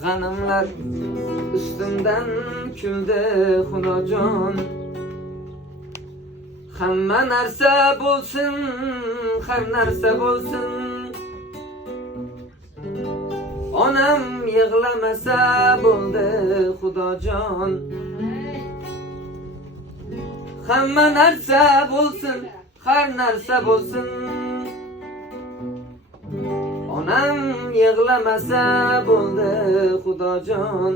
g'animlar ustimdan kuldi xudojon. Hamma narsa bo'lsin, har narsa bo'lsin, onam yig'lamasa bo'ldi xudojon. Hamma narsa bo'lsin, har narsa bo'lsin, onam yig'lamasa bo'ldi xudojon.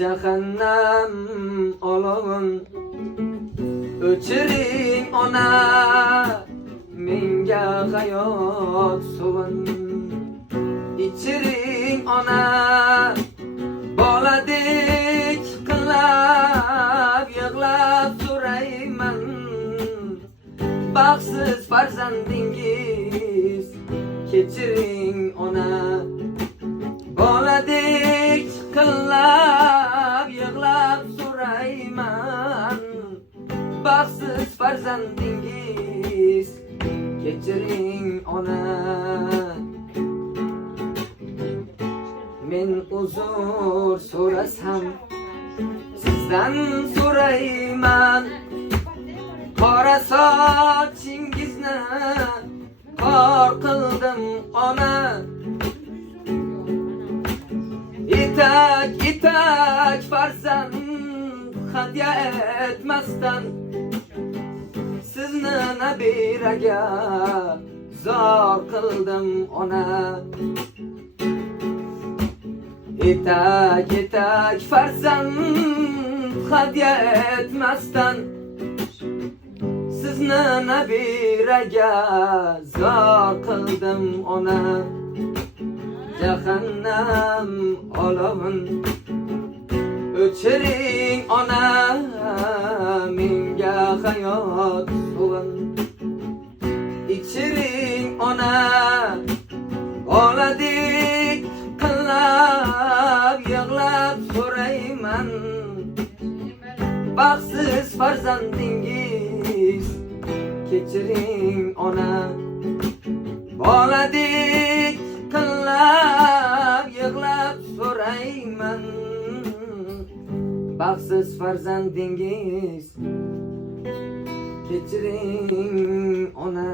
Jahannam olovin o'chiring ona, menga hayot suvin ichiring ona. Boladek qilib yig'lab so'rayman, baxtsiz farzandingiz kechiring ona. Boladek qilib yig'lab so'rayman, baxtsiz farzandingiz kechiring ona. Men uzr so'rasam sizdan so'rayman, qora sochingizni qor qildim ona. Etak farzand hadya etmasdan sizni nabiraga zor qildim ona. Etak farzand hadya etmasdan sizni nabiraga zor qildim ona. Jahannam olovin o'chiring ona, menga hayot suvin ichiring ona. Boladek qilib yig'lab so'rayman, baxtsiz farzandingiz kechiring ona. Boladek qilib yig'lab so'rayman, baxtsiz farzandingiz kechiring ona.